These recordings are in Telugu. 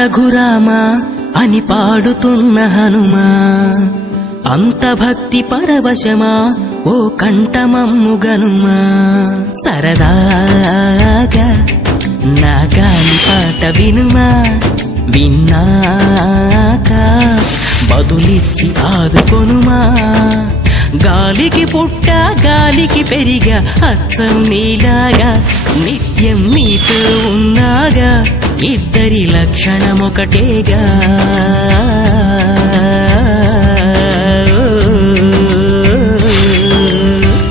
రఘురామ అని పాడుతున్న హనుమా, అంత భక్తి పరవశమా ఓ కంఠమమ్ము గనుమా. సరదాగా నా గాలి పాట వినుమా, విన్నాక బదులిచ్చి ఆదుకొనుమా. గాలికి పుట్ట గాలికి పెరిగా అచ్చం నీలాగా, నిత్యం నీతో ఉన్నాగా, ఇద్దరి లక్షణమొకటేగా.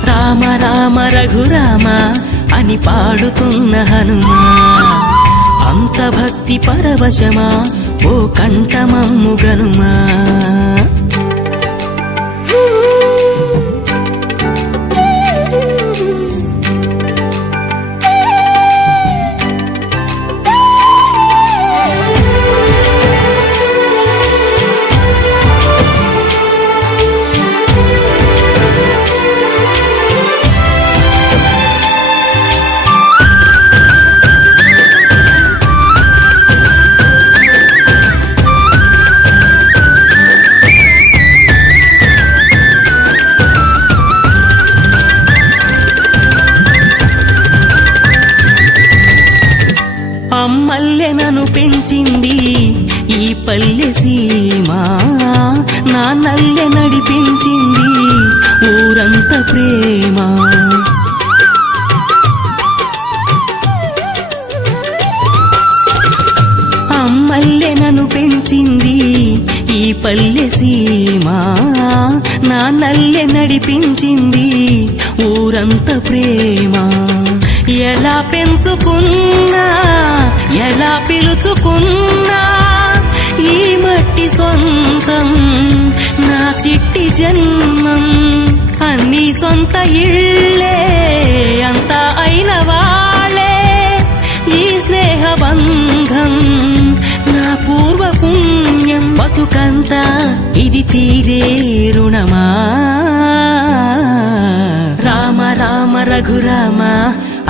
రామ రామ రఘురామ అని పాడుతున్న హనుమా, అంత భక్తి పరవశమా ఓ కంఠమమ్ము గనుమా. అమ్మల్లె నన్ను పెంచింది ఈ పల్లె సీమ, నాన్నల్లె నడిపించింది ఊరంత ప్రేమ. అమ్మల్లె నన్ను పెంచింది ఈ పల్లె సీమ, నాన్నల్లె నడిపించింది ఊరంత ప్రేమ. ఎలా పెంచుకున్నా ఎలా పిలుచుకున్నా ఈ మట్టి సొంతం నా చిట్టి జన్మం. అన్ని సొంత ఇళ్ళే అంతా అయిన వాళ్ళే ఈ స్నేహ బంధం నా పూర్వ పుణ్యం. బతుకంతా ఇది తీరే రుణమా. రామ రామ రఘురామ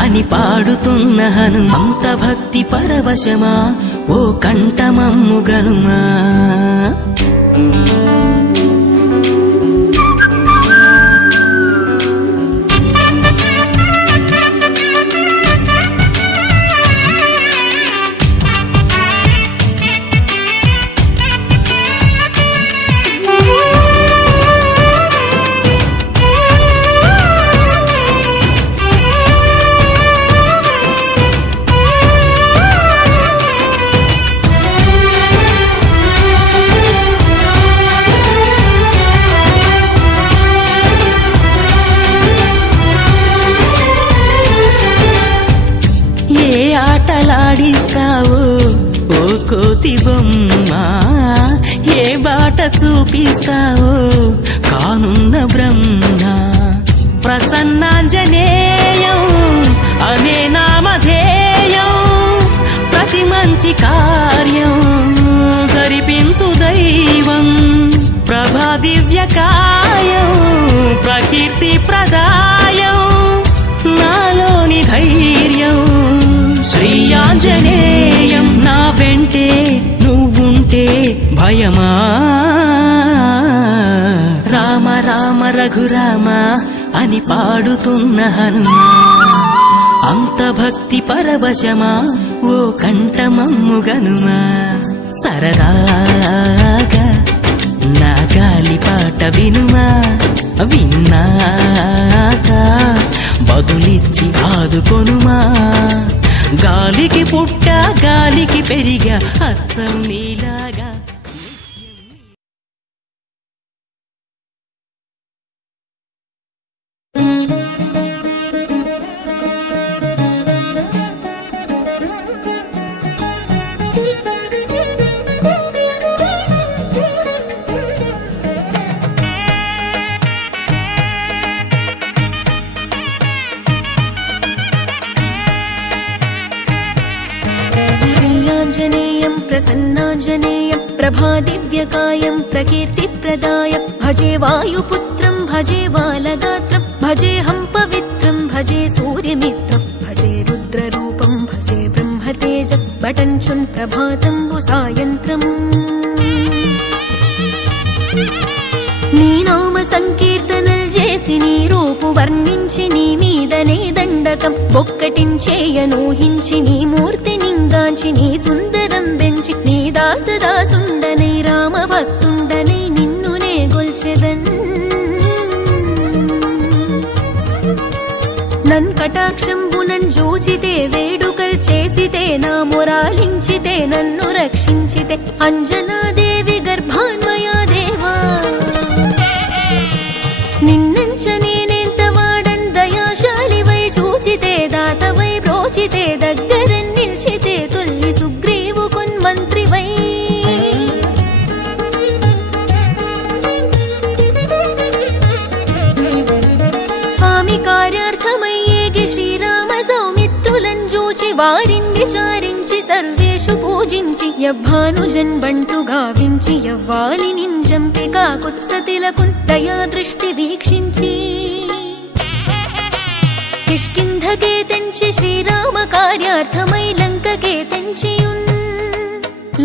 అని పాడుతున్న హనుమ, అంత భక్తి పరవశమా ఓ కంఠమమ్ము గనుమా. ఆటలాడిస్తావో ఓ కోతి బొమ్మ, ఏ బాట చూపిస్తావో కానున్న బ్రహ్మ. ప్రసన్నాంజనేయం అనే నామధేయం, ప్రతి మంచి కార్యం జరిపించు దైవం. ప్రభా దివ్య కాయం ప్రకీర్తి ప్రదాయం, నాలోని ధైర్యం శ్రీ ఆంజనేయం. నా వెంటే నువ్వుంటే భయమా. రామ రామ రఘురామ అని పాడుతున్న హనుమా, అంత భక్తి పరవశమా ఓ కంఠమమ్ము గనుమా. సరదాగా నా గాలి పాట వినుమా, విన్నాక బదులిచ్చి ఆదుకొనుమా. గాలికి పుట్టా గాలికి పెరిగా అచ్చం నీలాగా. श्रीयाञ्जनेयं प्रसन्नाञ्जनेयं प्रभादिव्यकायं प्रकीर्तिप्रदायं भजे वायुपुत्रं भजे बालगात्रं भजेऽहं पवित्रं भजे सूर्यमित्रं भजे रुद्ररूपं भजे ब्रह्मतेजं बटञ्चुन् प्रभातं सायन्त्रम् నీ నామ సంకీర్తనలు చేసి నీ రూపు వర్ణించి నీ మీదనే దండకం బొక్కటించేయనూహించి నీ మూర్తి నింగాంచి నీ సుందరం పెంచి నీ దాసదాసుండనై రామ భక్తుండనై నిన్నునే గొల్చెదన్ నన్ కటాక్షంబునన్ జూచితే వేడుకల్ చేసితే నా మొరాలించితే నన్ను రక్షించితే అంజనాదేవి గర్భాన్మయా దేవా నిన్నంచ నేనెంత వాడన్ దయాశాలివై చూచితే దాతవై బ్రోచితే దగ్గర నిల్చితే తొల్లి సుగ్రీవు కొన్మంత్రివై స్వామి కార్యార్థమయ్యేగి శ్రీరామ సౌమిత్రులను చూచి వారిని విచారించి సర్వేషు పూజించి యవ్వానుజన్ బంటు గావించి యవ్వాలి నింజంపి కాకుత్సతిలకు దయా దృష్టి వీక్షించి కిష్కింధకే తెంచి శ్రీరామ కార్యార్థమై లంకకే తెంచియున్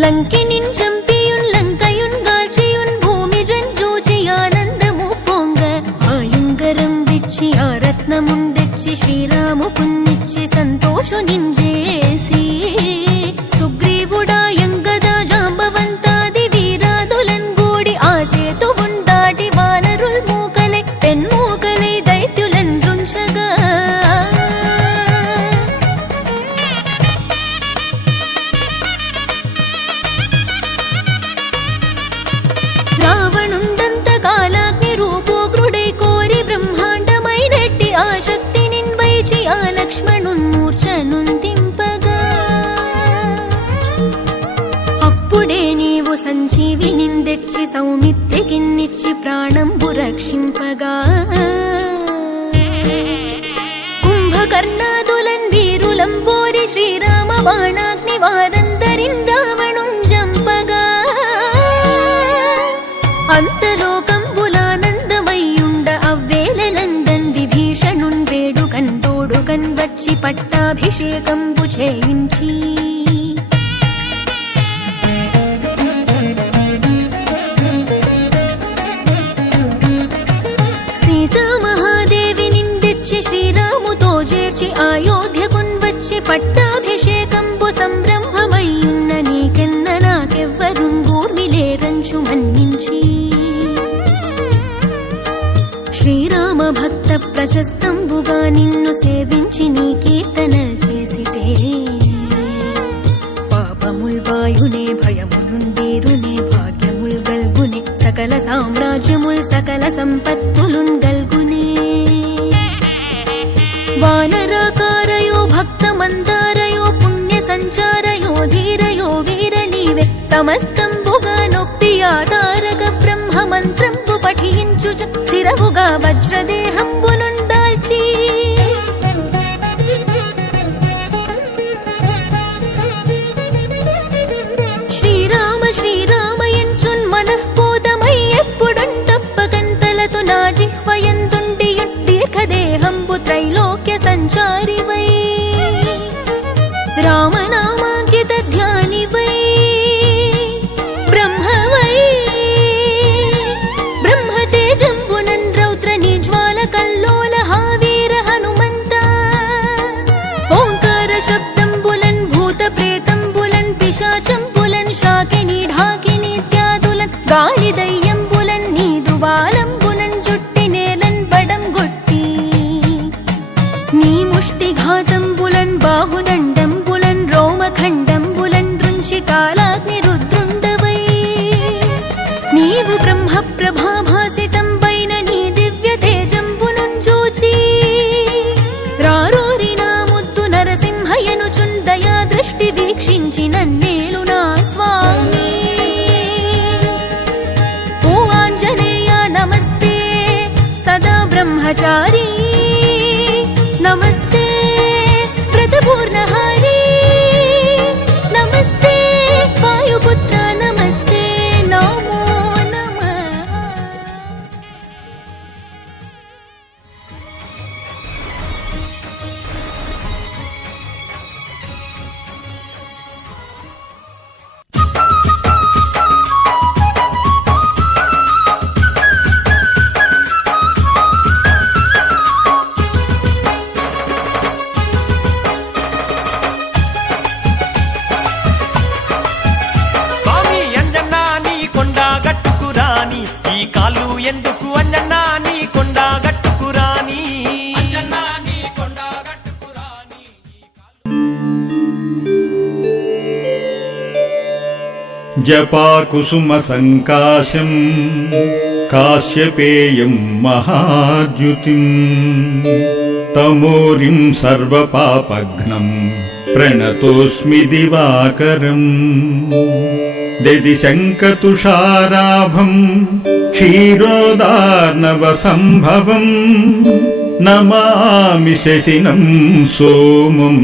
లంకినిన్ చంపియున్ లంకయున్ గాల్చియున్ భూమి జంజూచి ఆనందము పొంగ ఆయుంగరం విచ్చి ఆ రత్నముందెచ్చి శ్రీరాము పున్నిచ్చి సంతోషు నింజేసి సుగ్రీవుడాయంగదా జాంబవంతాది వీరాదులన్ గూడి ఆ సేతువున్ దాటి వానరుల్ మూకలై పెన్మూకలై దైత్యులన్ రుంచగా రావణుండంత కాలాగ్ని రూపోగ్రుడై కోరి బ్రహ్మాండమైనట్టి ఆ శక్తి నిన్వైచి ఆ లక్ష్మణున్ మూర్ఛనుందింపగా అప్పుడే నీవు సంజీవి నిందెచ్చి సౌమిత్రికిన్నిచ్చి ప్రాణంబు రక్షింపగా కుంభకర్ణాదులన్ వీరులంబోరి శ్రీరామ బాణాగ్ని వారందరిన్ రావణున్ జంపగా అంతలోకంబులానందమయ్యుండ అవ్వేళలందన్ విభీషణున్ వేడుకన్ తోడుకన్ వచ్చి పట్టాభిషేకంబు చేయించి సీతామహాదేవి నిందెచ్చి శ్రీరాముతో చేర్చి అయోధ్యకున్ వచ్చి పట్టాభిషేకంబు సంరంభమయ్యున్న నీకెన్న నాకెవ్వరుంగూర్మిలేరంచు మన్నించి శ్రీరామ భక్త ప్రశస్తంబుగా నిన్ను సేవించి నీ కీర్తనల్ చేసితే పాపముల్ వాయునే భయములుండేరునే భాగ్యముల్ గల్గునే సకల సామ్రాజ్యముల్ సకల సంపత్తులున్ గల్గునే వానరాకారయో భక్తమందారయో పుణ్య సంచారయో ధీరయో వీర నీవే సమస్తంబుగా నొప్పి ఆధారక బ్రహ్మ మంత్రంబు పఠించు స్థిరవుగా వజ్రదేహంబునుందాల్చి శ్రీరామ శ్రీరామయంచున్ మనఃపూతమై ఎప్పుడున్ తప్పకంతలతో నా జిహ్వయందుండి దీర్ఘదేహంబు త్రైలోక్య సంచారివై రామనామాంకిత ధ్యానివై బ్రహ్మవై బ్రహ్మతేజంబునన్ రౌద్ర నిజ్వాల కల్లో కాలాగ్ని రుద్రుండవై నీవు బ్రహ్మ ప్రభాభాసితంపైన నీ దివ్య తేజంబునుంజూచి రారోరి నా ముద్దు నరసింహయనుచుందయా దృష్టి వీక్షించి నన్నేలు నా స్వామి. ఓ ఆంజనేయ నమస్తే సదా బ్రహ్మచారి నమస్తే వ్రతపూర్ణహారి నమస్తే వాయుపుత్ర నమస్తే నమో నమః. స్వామి అంజన్నా నీ కొండ గట్టుకురాని ఈ కాళ్ళు ఎందుకు అంజన్నా నీ కొండ గట్టుకురాని అంజన్నా నీ కొండ గట్టుకురాని జపాకుసుమ సంకాశం కాశ్యపేయం మహాద్యుతిం తమోరిం సర్వపాపఘ్నం ప్రణతోస్మి దివాకరం దదిశంకతుషారాభం క్షీరోదార్ణవ సంభవం నమామి శశినం సోమం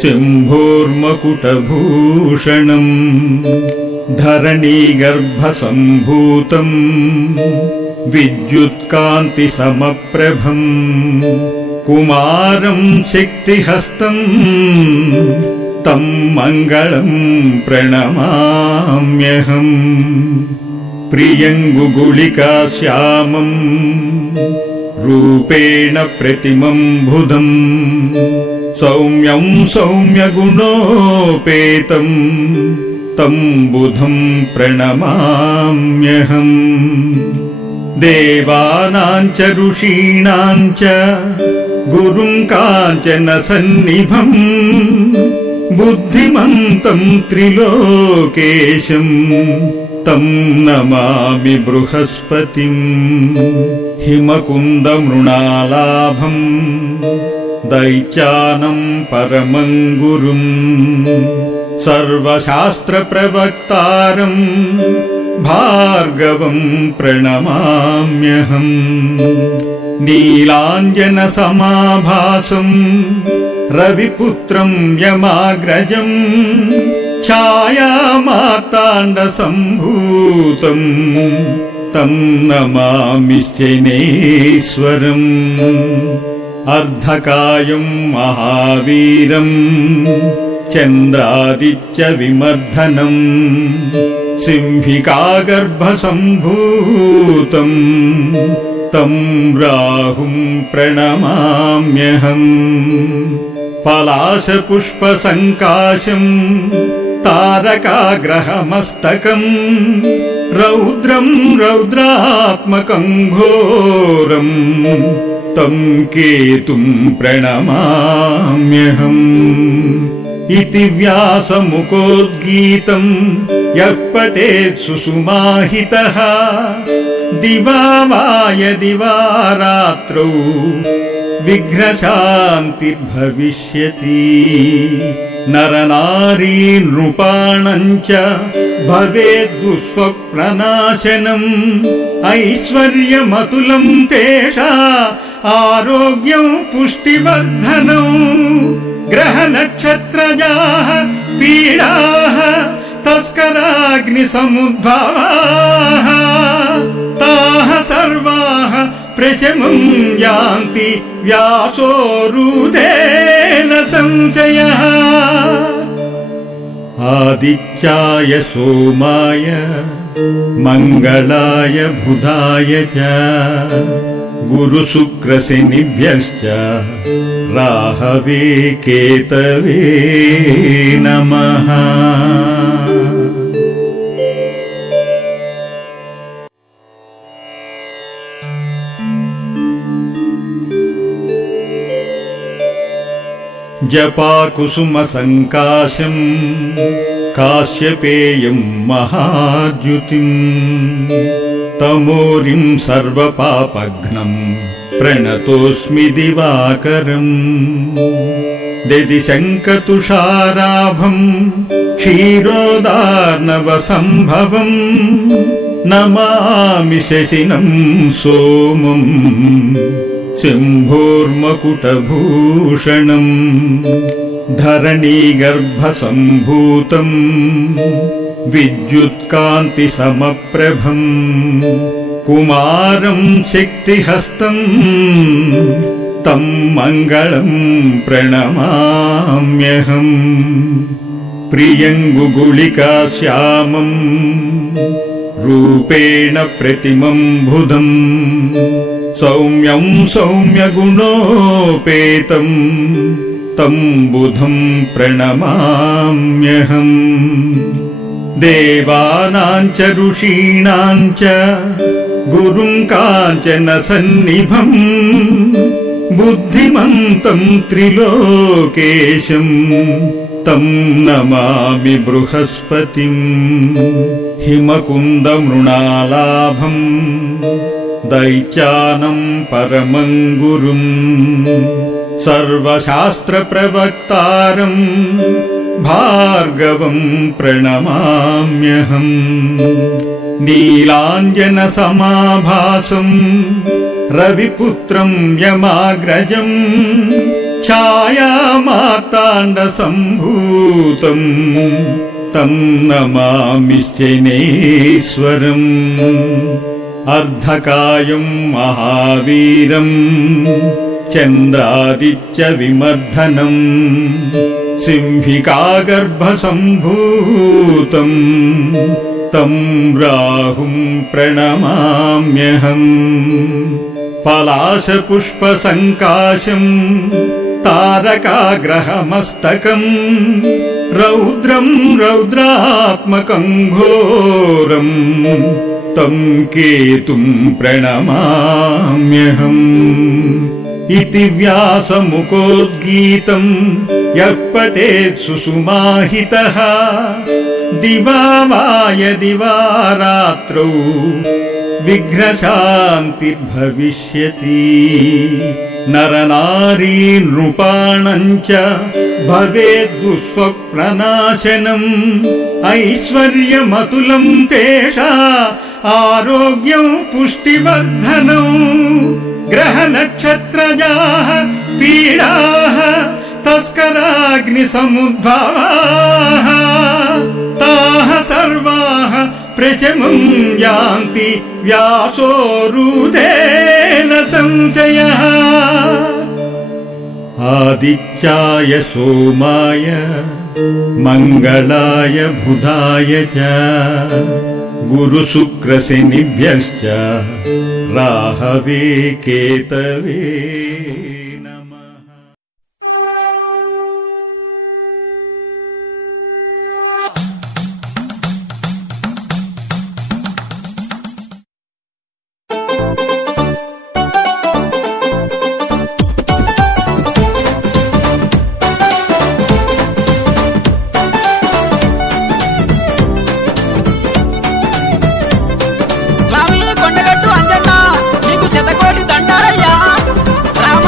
శంభోర్మకుటభూషణం ధరణీగర్భసంభూతం విద్యుత్కాంతి సమప్రభం కుమారం శక్తిహస్తం తం మంగళం ప్రణమామ్యహం. ప్రియంగుగుళికా శ్యామం రూపేణ ప్రతిమం బుధం సౌమ్యం సౌమ్యగుణోపేతం తం బుధం ప్రణమామ్యహం. దేవానాం చ ఋషీణాం చ గురుం కాంచన సన్నిభం బుద్ధిమంతం త్రిలోకేశం తం నమామి బృహస్పతిం. హిమకుందమృణాలాభం దైత్యానం పరమం గురుం సర్వశాస్త్రప్రవక్తారం భార్గవం ప్రణమామ్యహం. నీలాంజన సమాభాసం రవిపుత్రం యమాగ్రజం ఛాయామార్తాండ సంభూతం తం నమామి శనేశ్వరం. అర్ధకాయం మహావీరం చంద్రాదిత్య విమర్ధనం సింహికాగర్భసంభూతం తం రాహుం ప్రణమామ్యహం. పలాశపుష్పసంకాశం తారకాగ్రహమస్తకం రౌద్రం రౌద్రాత్మకం ఘోరం తం కేతుం ప్రణమామ్యహం. ఇతి వ్యాసముకోద్గీతం యః పఠేత్ సుసుమాహితః దివా వా యది వా రాత్రౌ విఘ్నశాంతిర్భవిష్యతి. నరనారీ నృపాణం చ భవేద్దుస్వప్ననాశనం ఐశ్వర్యమతులం తేషా ఆరోగ్యం పుష్టివర్ధనం. గ్రహనక్షత్రజాః పీడాః తస్కరాగ్నిసముద్భవాః తాః సర్వాః ప్రచమం యాంతి వ్యాసోరుధేన సంచయః. ఆదిత్యాయ సోమాయ మంగళాయ బుధాయ చ గురుశుక్రశనిభ్యశ్చ రాహవే కేతవే నమః. జపాకుసుమ సంకాశం काश्यपेयम् महाद्युतिम् तमोरिम् सर्वपापघ्नम् प्रणतोऽस्मि दिवाकरम् ददिशङ्कतुषाराभम् क्षीरोदार्णवसम्भवम् नमामि शशिनम् सोमम् शम्भोर्मकुटभूषणम् धरणीगर्भसम्भूतम् विद्युत्कान्तिसमप्रभम् कुमारम् शक्तिहस्तम् तम् मङ्गलम् प्रणमाम्यहम् प्रियङ्गुगुलिका श्यामम् रूपेण प्रतिमम् बुधम् सौम्यम् सौम्यगुणोपेतम् तम् बुधम् प्रणमाम्यहम् देवानाम् च ऋषीणाम् च गुरुम् काञ्चन सन्निभम् बुद्धिमन्तम् त्रिलोकेशम् तम् नमामि बृहस्पतिम् हिमकुन्दमृणालाभम् दैत्यानम् परमम् गुरुम् सर्वशास्त्रप्रवक्तारम् भार्गवम् प्रणमाम्यहम् नीलाञ्जनसमाभासम् रविपुत्रम् यमाग्रजम् छायामार्ताण्डसम्भूतम् तम् नमामि शनैश्वरम् अर्धकायम् महावीरम् चन्द्रादित्यविमर्दनम् सिंहिकागर्भसम्भूतम् तम् राहुम् प्रणमाम्यहम् पलाशपुष्पसङ्काशम् तारकाग्रहमस्तकम् रौद्रम् रौद्रात्मकम् घोरम् तम् केतुम् प्रणमाम्यहम् इति व्यासमुखोद्गीतम् यः पठेत् सुसुमाहितः दिवा वा यदि वा रात्रौ विघ्नशान्तिर्भविष्यति नरनारी नृपाणम् च भवेद्दुःस्वप्ननाशनम् ऐश्वर्यमतुलम् तेषा आरोग्यम् पुष्टिवर्धनम् ग्रहनक्षत्रजाः पीडाः तस्कराग्निसमुद्भवाः ताः सर्वाः प्रशमम् यान्ति व्यासोरुधेन संशयः आदित्याय सोमाय मङ्गलाय बुधाय च गुरुशुक्रशनिभ्यश्च राहवे केतवे नमः। స్వామి కొండగట్టు అంజన్న నీకు శతకోటి దండాలయ్యా. రామ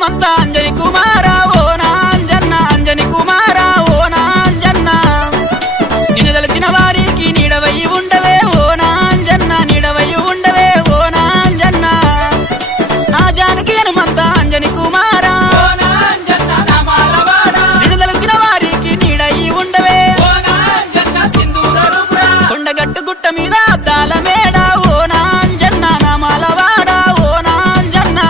హనుమంతా అంజని కుమారా ఓ నాంజన్న అంజని కుమారా ఓ నాంజన్న నిన్ను దలచిన వారికి నీడవై ఉండవే ఓ నాంజన్న నీడవై ఉండవే ఓ నాంజన్న ఆ జానకి హనుమంతా అంజని కుమారా ఓ నాంజన్న నామాలవాడా నిన్ను దలచిన వారికి నీడై ఉండవే ఓ నాంజన్న సింధూర రూపుడా కొండగట్టు గుట్ట మీద అద్దాల మేడ ఓ నాంజన్న నామాలవాడా ఓ నాంజన్న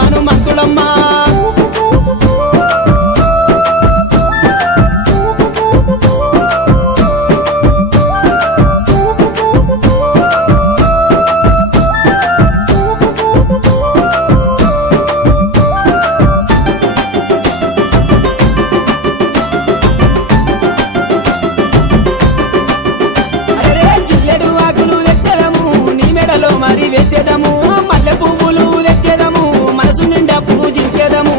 హనుమంతుడమ్మా మరి వేచేదము మల్లె పువ్వులు తెచ్చేదము మనసు నిండా పూజించేదము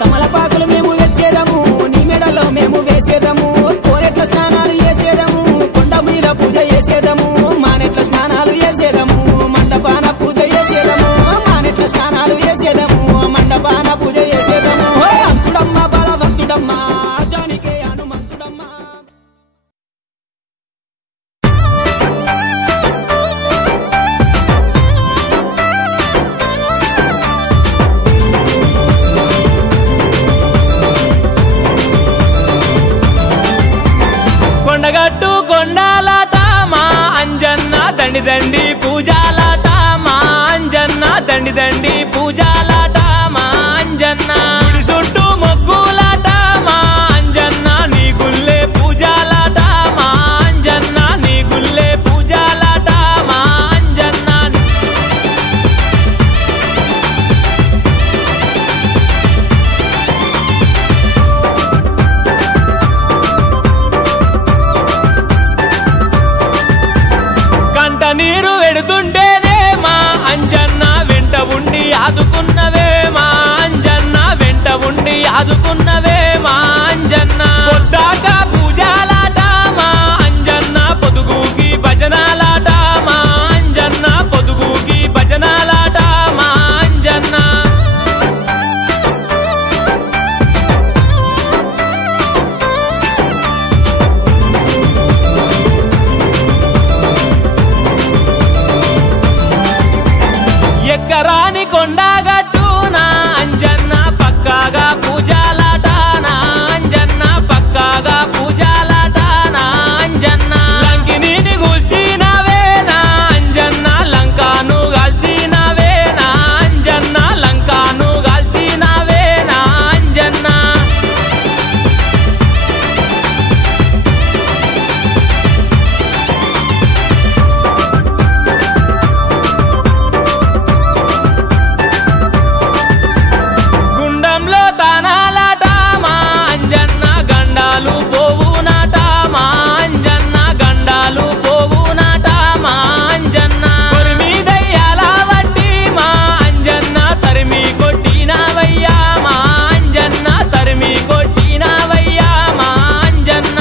తమలపాకులు మేము తెచ్చేదము నీ మెడలో మేము వేసేదము కోరెట్ల స్నానాలు చేసేదము కొండ మీద పూజ చేసేదము మానెట్ల స్నానాలు చేసేదము మండపాన పూజ చేసేదము మానెట్ల స్నానాలు చేసేదము మండపాన పూజ చేసేదము అంతుడమ్మ బలవంతుడమ్మ జానికే హనుమంతుడమ్మ కొండగట్టు కొండాలాట మా అంజన్న దండి దండి పూజాలాట మా అంజన్న దండి దండి పూజాలాట మా అంజన్న గుడి చుట్టూ మొక్కులాట మా అంజన్న నీ గుల్లే పూజాలాట మా అంజన్న నీ గుల్లే పూజాలాట మా అంజన్న కంట నీరు వెడుతుంటేనే మా అంజన్న వెంట ఉండి ఆదుకున్నవే మా అంజన్న వెంట ఉండి ఆదుకున్నవే మా అంజన్న పొద్దాక పూజాలాట మా అంజన్న పొదుగుకి భజనాలాట మా అంజన్న పొదుగుకి భజనాలాట మా అంజన్న ఎక్కరాని కొండగట్టు నా అంజన్న పక్కాగా పూజాలాట నా అంజన్న పక్కాగా పూజాలాట నా అంజన్న లంకిని గూల్చినవే నా అంజన్న లంకాను గాల్చినవే నా అంజన్న లంకాను గాల్చినవే నా అంజన్న గుండంలో తానాలాట మా అంజన్న గండాలు పోవునాట మా అంజన్న గండాలు పోవునాట మా అంజన్న కొరిమీదయ్యాల వట్టి మా అంజన్న తరిమి కొట్టినవయ్యా మా అంజన్న తరిమి కొట్టినవయ్యా మా అంజన్న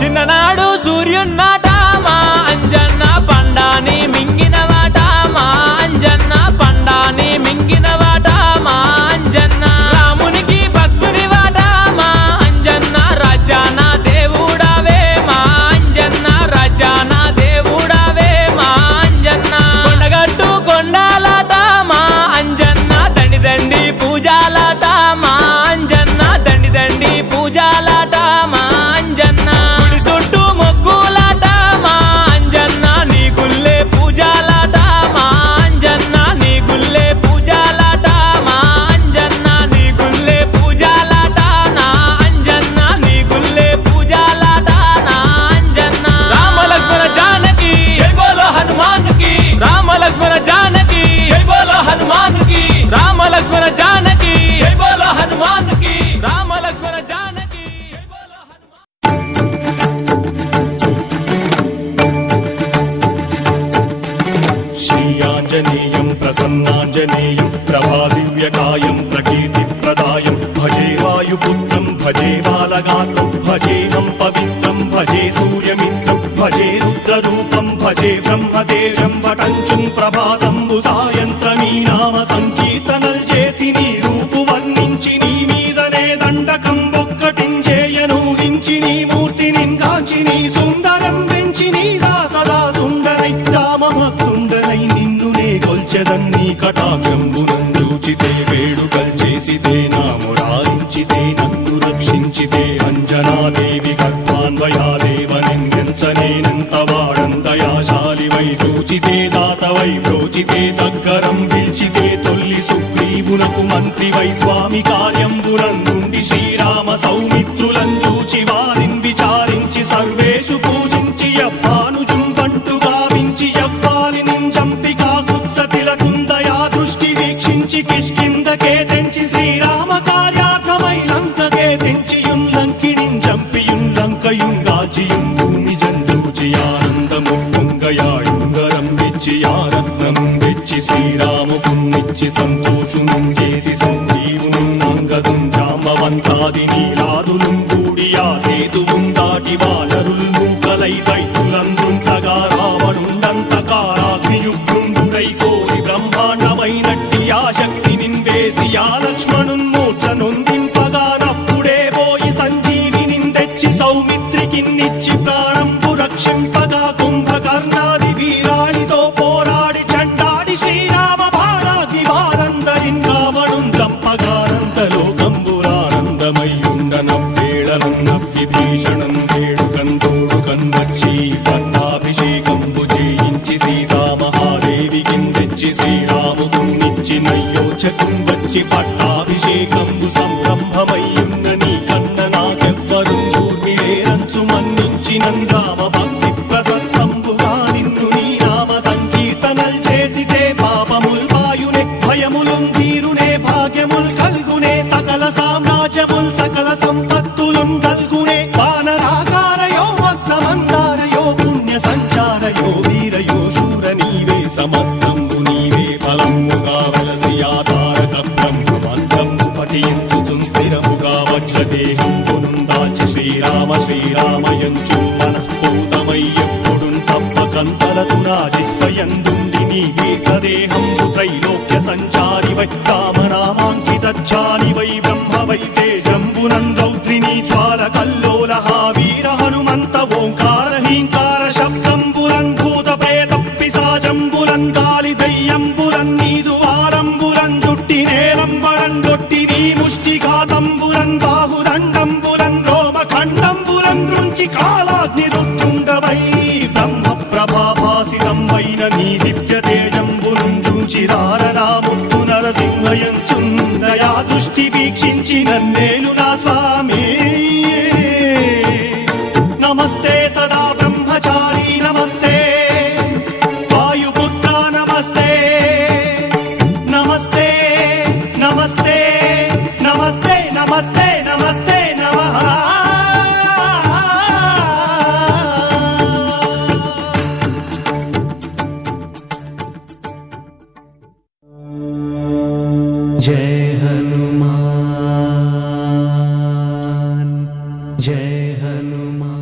చిన్ననాడు సూర్యున్నాట మా అంజన్న పండాని మింగినవాట మా అంజన్న పండాని మింగినవాట మా అంజన్న రామునికి భక్తుని వాట మా అంజన్న రాజాన దేవుడవే మా అంజన్న రాజాన దేవుడవే మా అంజన్న కొండగట్టు కొండాలాట మా అంజన్న దండి దండి పూజాలాట మా అంజన్న దండి దండి పూజాలాట మా అంజన్న గుడి చుట్టూ మొక్కులాట మా అంజన్న నీ గుల్లే పూజాలాట మా అంజన్న నీ గుల్లే పూజాలాట మా అంజన్న నీ గుల్లే పూజాలాట నా అంజన్న నీ గుల్లే పూజాలాట నా అంజన్న రామ లక్ష్మణ జానకి జై బోలో హనుమాన్ కి రామ లక్ష్మణ జానకి జై బోలో హనుమాన్ కి రామ లక్ష్మణ జానకి జై బోలో హనుమాన్ కి రామ లక్ష్మణ జానకి జై బోలో హనుమాన్ श्रीयाञ्जनेयं प्रसन्नाञ्जनेयं प्रभादिव्यकायं प्रकीर्तिप्रदायं भजे वायुपुत्रं भजे बालगात्रं भजेऽहं पवित्रं भजे सूर्यमित्रं भजे रुद्ररूपं भजे ब्रह्मदेव्यं वटञ्चुं प्रभातंबु सायन्त्रमी नाम संकीर्तनल చేసి నీ రూపు వర్ణించి నీ మీదనే దండకం ఒక్కటించేయనూహించి నీ మూర్తిని గాంచి నీ సుందరం పెంచి నీ దాసదా సుందరై రామభక్తుండనై నిన్ను నే గొల్చెదన్ నీ కటాక్షంబునందూచితే వేడుకల్చే వై స్వామి కార్యంబునందుండి శ్రీరామ సౌమిత్రులను చూచి వారిని విచారించి సర్వేషు పూజించి యవ్వానుజుంబంటు గావించి యవ్వాలిని చంపి కాకుత్సతిలకుందయా దృష్టి వీక్షించి కిష్కిందకే తెంచి శ్రీరామ కార్యార్థమై లంకకే తెంచియుం లంకిణిం చంపియుం లంకయుంగాచియుం భూమి జందూచి ఆనందము పొంగయాయుంగరం వెచ్చి ఆరత్నం వెచ్చి శ్రీరాముకున్నిచ్చి సంతోషునం చేసి సంజీవును అంగదుం జాంబవంతాది నీలాదులు కూడి ఆ సేతువుం దాటి వానరులు మూకలై దైత్యులందృంచగా రావణుండంతకారాగ్నియుగ్రుండుడై కోరి బ్రహ్మాండమైనట్టి ఆ శక్తి నిన్వేసి ఆ లక్ష్మణున్ మూర్ఛ నొందింపగా నప్పుడే పోయి సంజీవిని తెచ్చి సౌమిత్రికిన్నిచ్చి ప్రాణంపు రక్షింపగా కుంభకర్ణాది వీరాళితో పోరాడి చండాడి శ్రీరామ బాణాది వారందరిన్ రావణున్ చంపగానంతలోకంబురానందమయ్యుండనవ్వేళనం నవ్విభీషణం వేడుకందోడుకన్ వచ్చి పట్టాభిషేకంబు చేయించి సీతామహాదేవికిన్ తెచ్చి శ్రీరాముకున్నిచ్చి నయ్యోచకుం వచ్చి పట్టాభిషేకంబు సంరంభమయ్యున్న నీ కన్న నాకెవ్వరు ఊర్మిలేరంచు మన్నించినన్ రామ భక్తి ప్రశస్తంబుగా నిన్ను నీ నామ సంకీర్తనల్ చేసితే పాపముల్ వాయునే భయములుం తీరునే భాగ్యముల్ కల్గునే సకల సామ్రాజ్యముల్ సకల సంపత్తులుం కల్గునే వానరాకారయో భక్తమందారయో పుణ్య సంచారయో వీరయో శూర నీవే సమస్తంబు నీవే ఫలముగా వలసి ఆధారక బ్రహ్మమంత్రము పఠించుచుం స్థిరముగా వజ్రదేహంబునుం దాచి శ్రీరామ శ్రీరామయంచు మనఃపూతమయ్యెప్పుడుం తప్పకంతలతు నా జిహ్వయందుండి నీ దీర్ఘదేహంబు త్రైలోక్య సంచారి వై రామనామాంకితచ్చాని వై బ్రహ్మ వై తేజంబునం రౌద్రిణీ జ్వాల కల్లోల వీర హనుమంత ఓంకార హీంకార శబ్దంబులం భూత ప్రేత పిశాచంబులం గాలి దయ్యంబులం నీదు వారంబులం జుట్టి నేరంబళం గొట్టి నీ ముష్టిఘాతంబులం బాహుదండంబులం రోమఖండంబులం దృంచి కాలాగ్ని రుత్తుండవై బ్రహ్మ ప్రభాభాసితం వైన నీ దివ్య తేజంబులం చూచిరారరాముత్తు నరసింహయంచుందయా దృష్టి వీక్షించి నన్నేలు నా స్వామి నమస్తే సదా బ్రహ్మచారి నమస్తే వాయుపుత్ర నమస్తే నమస్తే నమస్తే నమస్తే నమస్తే నమస్తే నమః जय हनुमान जय हनुमान।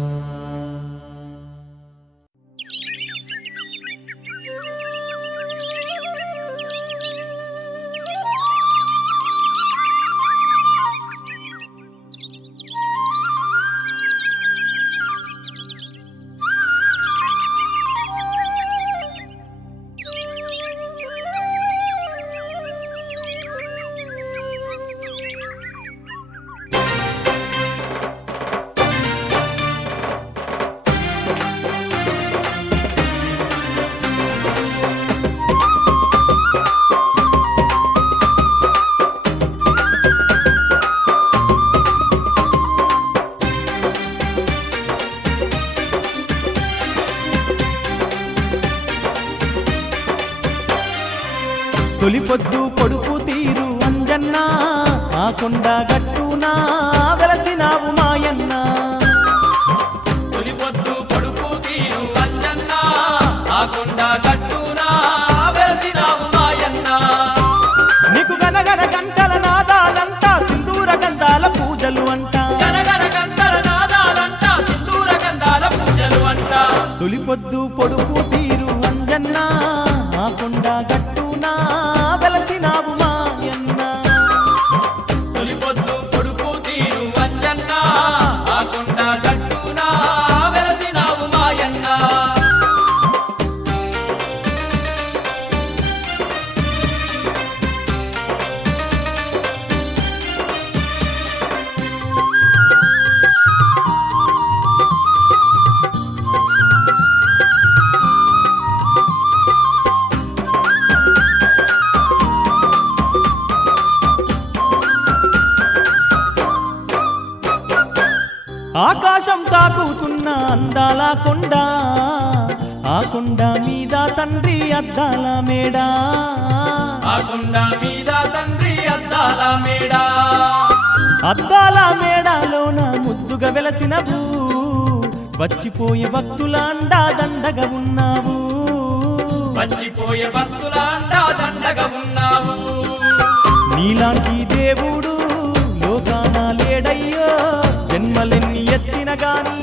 తొలి పొద్దు పొడుపు తీరు అంజన్నా ఆ కొండ గట్టునా వెలసినావు మాయన్న. తొలి పొద్దు పొడుపు తీరు అంజన్నా ఆ కొండ గట్టునా వెలసినావు మాయన్న. నీకు గనగన గంటల నాదాలంట సింధూర గంధాల పూజలు అంట. గనగన గంటల నాదాలంట సింధూర గంధాల పూజలు అంట. తొలి పొద్దు పొడుపు తీరు అంజన్నా ఆ కొండ గట్టునా వెలసినావు మాయన్న. తొలి పొద్దు పొడుపు తీరు అంజన్నా ఆ కొండ గట్టునా వెలసినావు మాయన్న. ఆకాశం తాకుతున్న అందాల కొండ ఆ కొండ మీద తండ్రి అద్దాల మేడా ఆ కొండ మీద తండ్రి అద్దాల మేడా అద్దాల మేడాలోన ముద్దుగా వెలసినవు వచ్చిపోయే భక్తుల అండా దండగా ఉన్నావు వచ్చిపోయే భక్తుల అండా దండగా ఉన్నావు నీలాంటి దేవుడు లోకాన లేడయ్యో జన్మలెన్ని ఎత్తిన గాని